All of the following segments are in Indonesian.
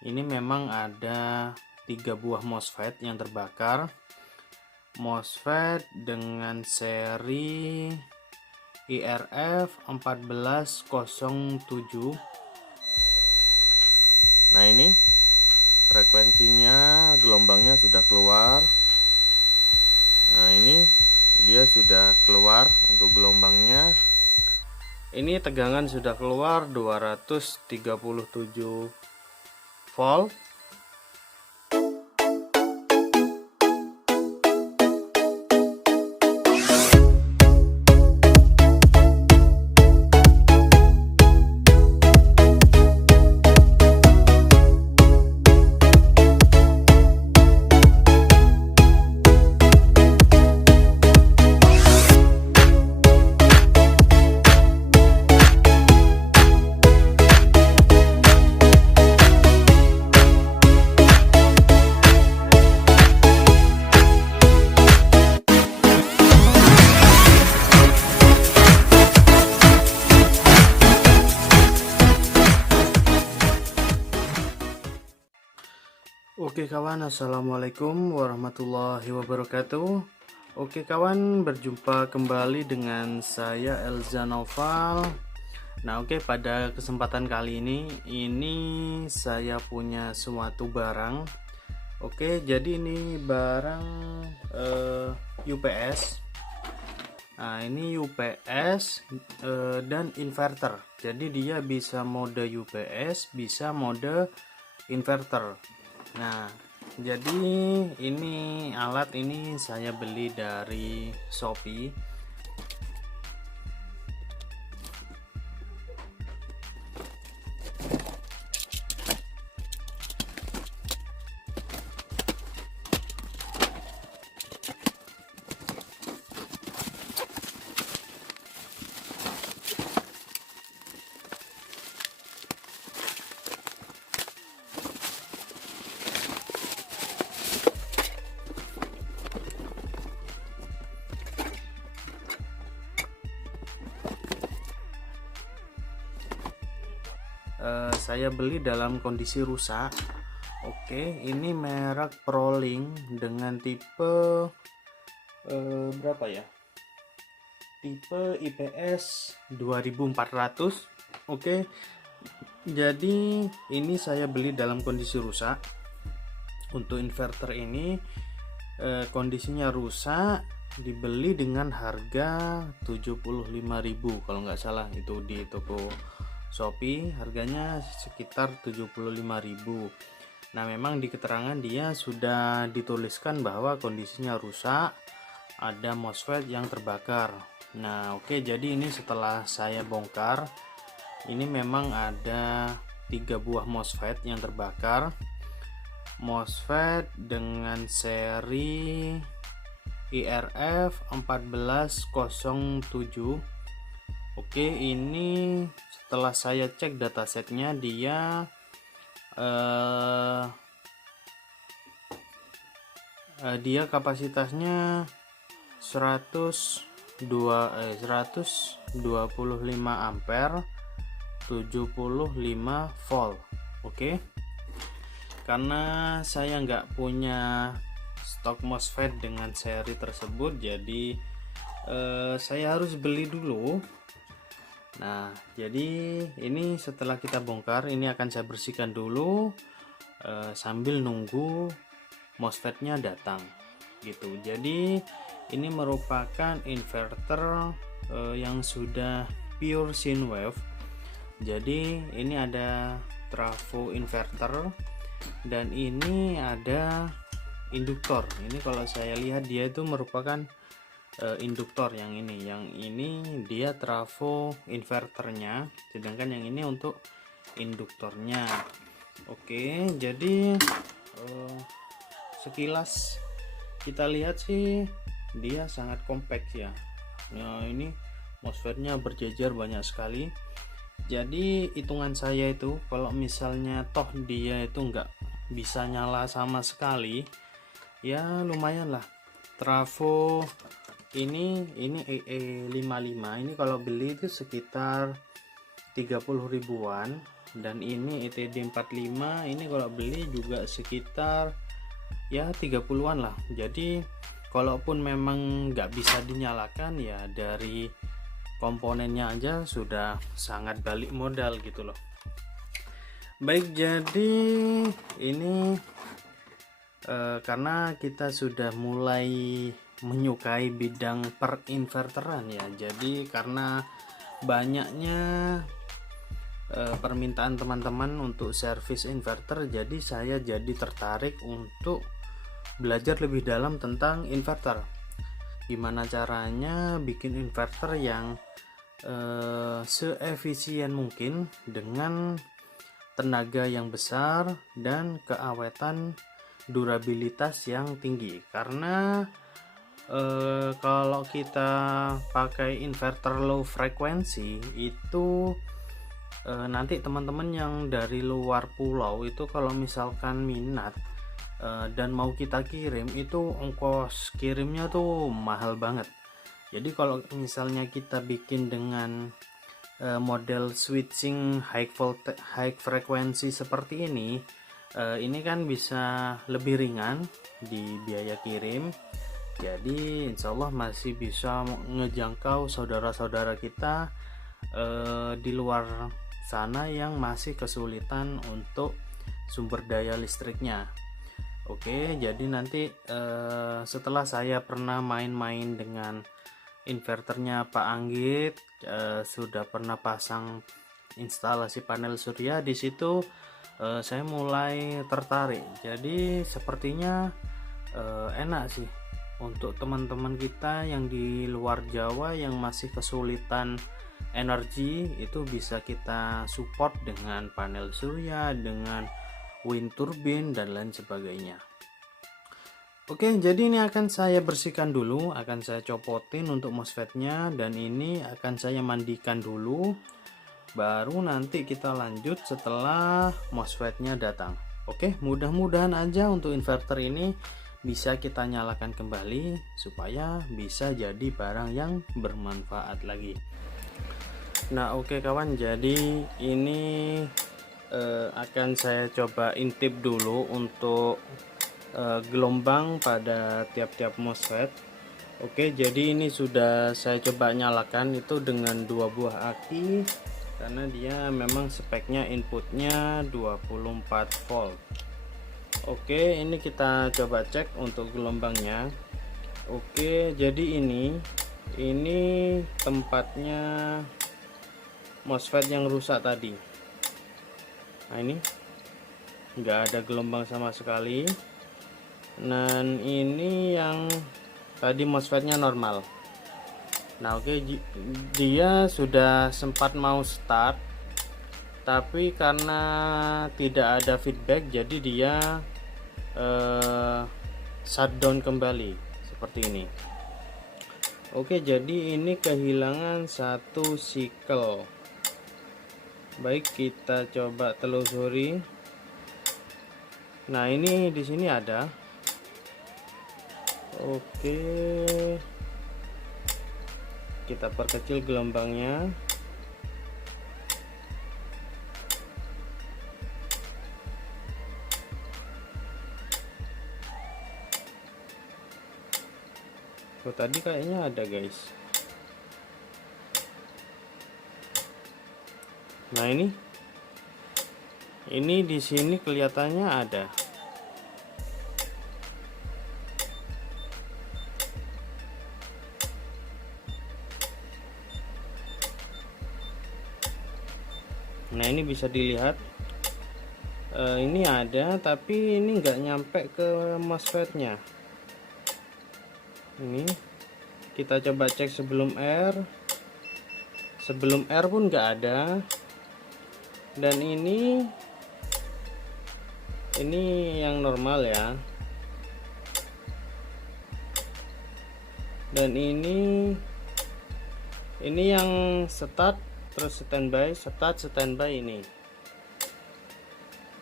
ini memang ada 3 buah MOSFET yang terbakar. MOSFET dengan seri IRF 1407. Nah, ini frekuensinya, gelombangnya sudah keluar. Nah, ini dia sudah keluar untuk gelombangnya. Ini tegangan sudah keluar 237 volt. Oke kawan, assalamualaikum warahmatullahi wabarakatuh. Oke kawan, berjumpa kembali dengan saya Elza Noval. Nah oke, pada kesempatan kali ini saya punya suatu barang. Oke, jadi ini barang UPS. Nah ini UPS dan inverter. Jadi dia bisa mode UPS, bisa mode inverter. Nah, jadi ini alat ini saya beli dari Shopee. Saya beli dalam kondisi rusak. Oke, ini merek Prolink dengan tipe berapa ya? Tipe IPS 2400. Oke. Jadi ini saya beli dalam kondisi rusak. Untuk inverter ini kondisinya rusak, dibeli dengan harga 75.000 kalau nggak salah, itu di toko Shopee harganya sekitar 75.000. Nah, memang di keterangan dia sudah dituliskan bahwa kondisinya rusak, ada MOSFET yang terbakar. Nah, oke, jadi ini setelah saya bongkar, ini memang ada 3 buah MOSFET yang terbakar. MOSFET dengan seri IRF 1407. Oke, ini setelah saya cek datasetnya dia kapasitasnya 125 ampere, 75 volt. Oke, karena saya nggak punya stok MOSFET dengan seri tersebut, jadi saya harus beli dulu. Nah, jadi ini setelah kita bongkar, ini akan saya bersihkan dulu sambil nunggu MOSFET-nya datang gitu. Jadi ini merupakan inverter yang sudah pure sine wave. Jadi ini ada trafo inverter dan ini ada induktor. Ini kalau saya lihat dia itu merupakan induktor. Yang ini dia trafo inverternya, sedangkan yang ini untuk induktornya. Oke, jadi sekilas kita lihat sih dia sangat kompak ya. Nah, ini MOSFET-nya berjejer banyak sekali. Jadi hitungan saya itu kalau misalnya toh dia itu nggak bisa nyala sama sekali, ya lumayan lah. Trafo ini EE55 ini kalau beli itu sekitar 30 ribuan. dan ini ETD 45. Ini kalau beli juga sekitar ya 30-an lah. Jadi kalaupun memang nggak bisa dinyalakan, ya dari komponennya aja sudah sangat balik modal gitu loh. Baik, jadi ini karena kita sudah mulai menyukai bidang perinverteran ya, jadi karena banyaknya permintaan teman-teman untuk servis inverter, jadi saya jadi tertarik untuk belajar lebih dalam tentang inverter. Gimana caranya bikin inverter yang seefisien mungkin dengan tenaga yang besar dan keawetan durabilitas yang tinggi. Karena kalau kita pakai inverter low frekuensi itu nanti teman-teman yang dari luar pulau itu kalau misalkan minat dan mau kita kirim, itu ongkos kirimnya tuh mahal banget. Jadi kalau misalnya kita bikin dengan model switching high frekuensi seperti ini kan bisa lebih ringan di biaya kirim. Jadi insya Allah masih bisa ngejangkau saudara-saudara kita di luar sana yang masih kesulitan untuk sumber daya listriknya. Oke, jadi nanti setelah saya pernah main-main dengan inverternya Pak Anggit, sudah pernah pasang instalasi panel surya di situ, saya mulai tertarik. Jadi sepertinya enak sih untuk teman-teman kita yang di luar Jawa yang masih kesulitan energi, itu bisa kita support dengan panel surya, dengan wind turbine dan lain sebagainya. Oke, jadi ini akan saya bersihkan dulu, akan saya copotin untuk MOSFET-nya, dan ini akan saya mandikan dulu, baru nanti kita lanjut setelah MOSFET-nya datang. Oke, mudah-mudahan aja untuk inverter ini bisa kita nyalakan kembali supaya bisa jadi barang yang bermanfaat lagi. Nah oke kawan, jadi ini akan saya coba intip dulu untuk gelombang pada tiap-tiap MOSFET. Oke, jadi ini sudah saya coba nyalakan itu dengan 2 buah aki, karena dia memang speknya inputnya 24 volt. Oke, ini kita coba cek untuk gelombangnya. Oke, jadi ini tempatnya MOSFET yang rusak tadi. Nah ini nggak ada gelombang sama sekali. Dan ini yang tadi MOSFET-nya normal. Nah oke, dia sudah sempat mau start, tapi karena tidak ada feedback, jadi dia shutdown kembali seperti ini. Oke, jadi ini kehilangan satu sikel. Baik, kita coba telusuri. Nah ini di sini ada. Oke, kita perkecil gelombangnya. Oh, tadi kayaknya ada guys. Nah ini di sini kelihatannya ada. Nah ini bisa dilihat, ini ada, tapi ini nggak nyampe ke MOSFET-nya. Ini kita coba cek sebelum R pun nggak ada. Dan ini yang normal ya. Dan ini yang start terus standby, start standby ini.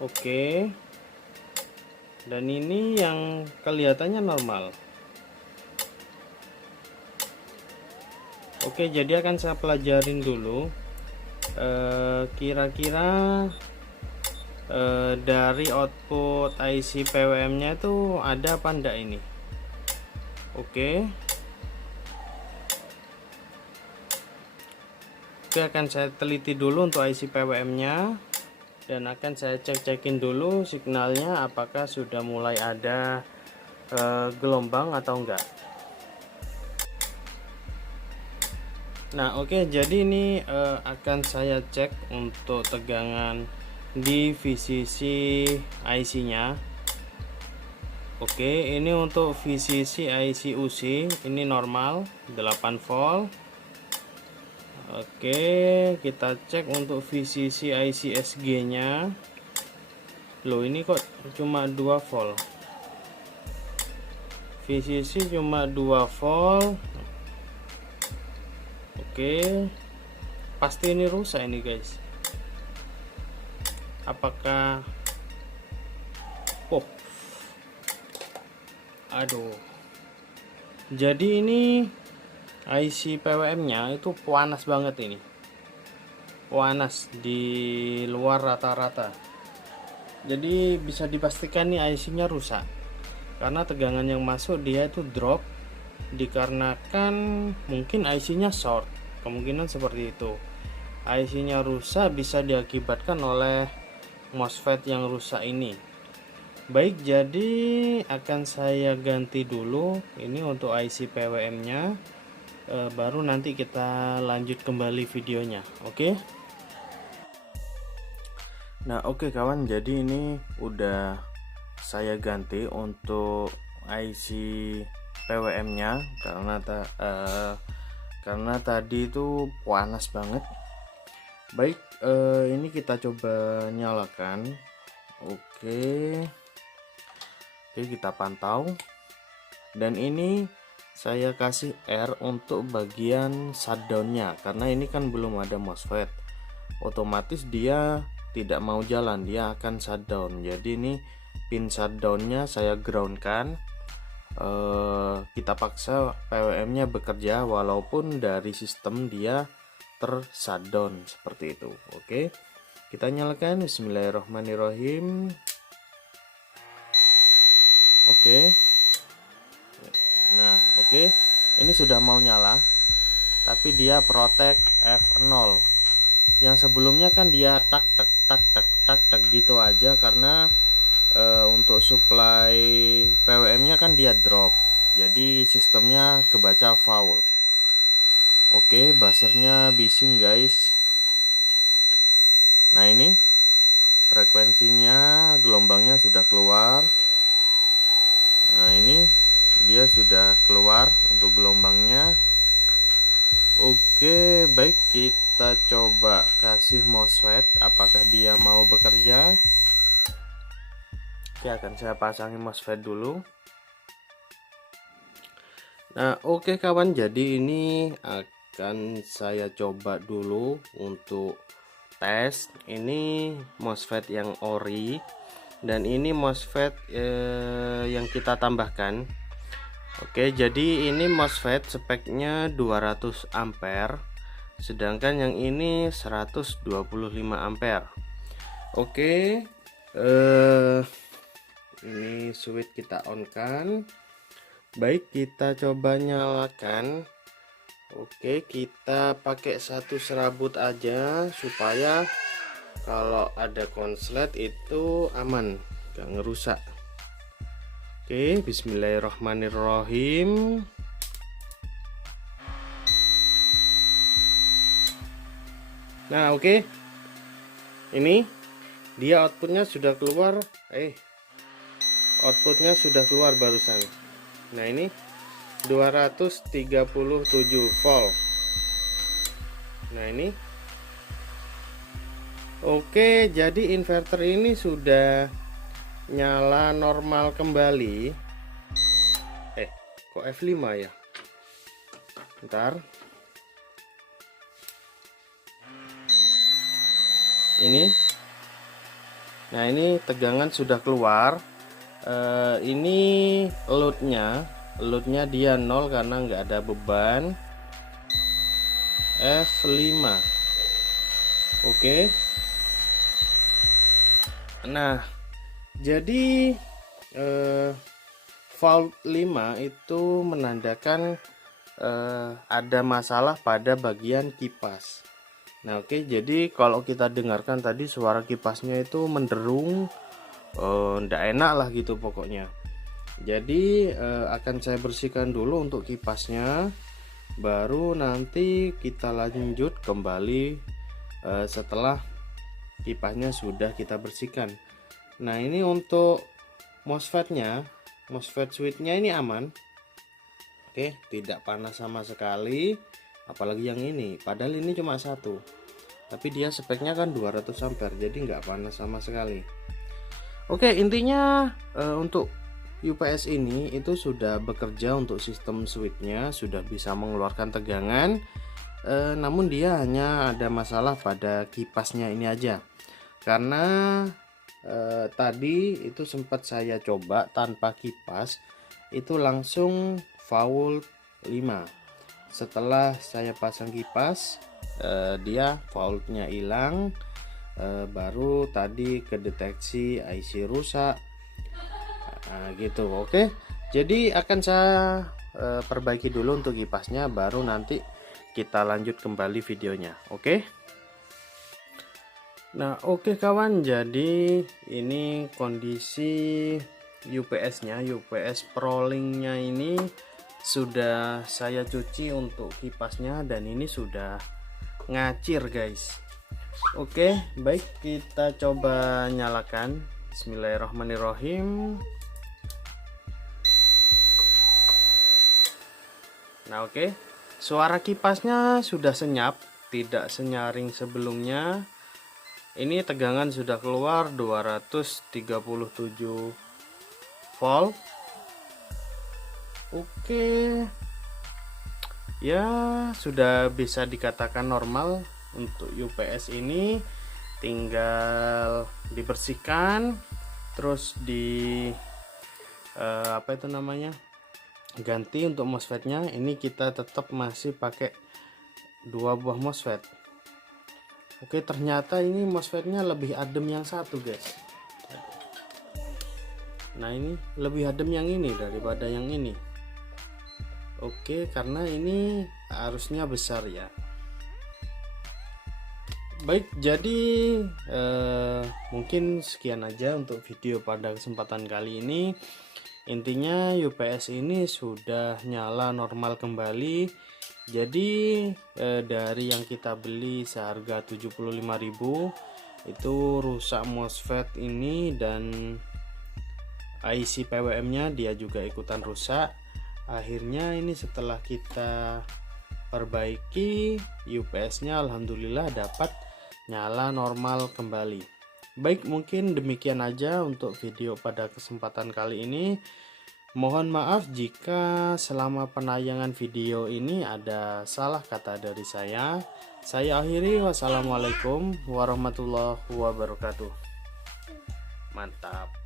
Oke. Dan ini yang kelihatannya normal. Oke, jadi akan saya pelajarin dulu. kira-kira dari output IC PWM nya itu ada apa enggak ini. Oke, akan saya teliti dulu untuk IC PWM nya dan akan saya cek-cekin dulu signalnya apakah sudah mulai ada gelombang atau enggak. Nah oke, jadi ini akan saya cek untuk tegangan di VCC IC nya. Oke, ini untuk VCC IC UC ini normal 8 volt. Oke, kita cek untuk VCC IC SG nya. Loh, ini kok cuma 2 volt. VCC cuma 2 volt. Oke, pasti ini rusak ini guys. Apakah aduh, jadi ini IC PWM nya itu panas banget, ini panas di luar rata-rata. Jadi bisa dipastikan nih IC nya rusak karena tegangan yang masuk dia itu drop dikarenakan mungkin IC nya short, kemungkinan seperti itu. IC nya rusak bisa diakibatkan oleh MOSFET yang rusak ini. Baik, jadi akan saya ganti dulu ini untuk IC PWM nya, baru nanti kita lanjut kembali videonya. Oke. Nah oke kawan, jadi ini udah saya ganti untuk IC PWM nya karena tadi itu panas banget. Baik, ini kita coba nyalakan. Oke, kita pantau, dan ini saya kasih R untuk bagian shutdownnya karena ini kan belum ada MOSFET, otomatis dia tidak mau jalan, dia akan shutdown. Jadi ini pin shutdownnya saya groundkan. Kita paksa PWM nya bekerja walaupun dari sistem dia shutdown seperti itu. Oke, kita nyalakan. Bismillahirrahmanirrahim. Oke, nah oke, ini sudah mau nyala tapi dia protect F0. Yang sebelumnya kan dia tak gitu aja karena untuk supply PWM nya kan dia drop, jadi sistemnya kebaca foul. Oke, buzzernya bising guys. Nah ini frekuensinya, gelombangnya sudah keluar. Nah ini dia sudah keluar untuk gelombangnya. Oke, baik, kita coba kasih MOSFET apakah dia mau bekerja. Oke, akan saya pasangin MOSFET dulu. Nah oke kawan, jadi ini akan saya coba dulu untuk tes. Ini MOSFET yang ori dan ini MOSFET yang kita tambahkan. Oke, jadi ini MOSFET speknya 200 ampere, sedangkan yang ini 125 ampere. Oke, ini switch kita on kan. Baik, kita coba nyalakan. Oke, kita pakai satu serabut aja supaya kalau ada konslet itu aman, gak ngerusak. Oke, bismillahirrahmanirrahim. Nah oke, ini dia outputnya sudah keluar. Outputnya sudah keluar barusan. Nah ini 237 volt. Nah ini oke, jadi inverter ini sudah nyala normal kembali. Kok F5 ya? Bentar. Ini. Nah ini tegangan sudah keluar. Ini loadnya dia 0 karena nggak ada beban. F5. Oke. Nah, jadi fault 5 itu menandakan ada masalah pada bagian kipas. Nah, oke, jadi kalau kita dengarkan tadi suara kipasnya itu menderung, ndak enak lah gitu pokoknya. Jadi akan saya bersihkan dulu untuk kipasnya, baru nanti kita lanjut kembali setelah kipasnya sudah kita bersihkan. Nah, ini untuk MOSFET-nya, MOSFET switch-nya ini aman. Oke, tidak panas sama sekali. Apalagi yang ini, padahal ini cuma satu, tapi dia speknya kan 200 ampere, jadi nggak panas sama sekali. Oke, intinya untuk UPS ini itu sudah bekerja untuk sistem switch-nya, sudah bisa mengeluarkan tegangan, namun dia hanya ada masalah pada kipasnya ini aja. Karena tadi itu sempat saya coba tanpa kipas, itu langsung fault 5. Setelah saya pasang kipas, dia faultnya hilang, baru tadi kedeteksi IC rusak. Nah, gitu. Oke, jadi akan saya perbaiki dulu untuk kipasnya, baru nanti kita lanjut kembali videonya. Oke. Nah, oke kawan, jadi ini kondisi UPS-nya, UPS Prolink-nya ini sudah saya cuci untuk kipasnya, dan ini sudah ngacir guys. Oke, baik, kita coba nyalakan. Bismillahirrahmanirrahim. Nah, oke, suara kipasnya sudah senyap, tidak senyaring sebelumnya. Ini tegangan sudah keluar 237 volt. Oke, ya sudah bisa dikatakan normal untuk UPS ini. Tinggal dibersihkan, terus apa itu namanya, ganti untuk MOSFET-nya. Ini kita tetap masih pakai 2 buah MOSFET. Oke, ternyata ini MOSFET-nya lebih adem yang satu guys. Nah, ini lebih adem yang ini daripada yang ini. Oke, karena ini arusnya besar ya. Baik, jadi mungkin sekian aja untuk video pada kesempatan kali ini. Intinya UPS ini sudah nyala normal kembali. Jadi dari yang kita beli seharga 75.000 itu rusak MOSFET ini, dan IC PWM nya dia juga ikutan rusak. Akhirnya ini setelah kita perbaiki, UPS nya alhamdulillah dapat nyala normal kembali. Baik, mungkin demikian aja untuk video pada kesempatan kali ini. Mohon maaf jika selama penayangan video ini ada salah kata dari saya. Saya akhiri, wassalamualaikum warahmatullahi wabarakatuh. Mantap.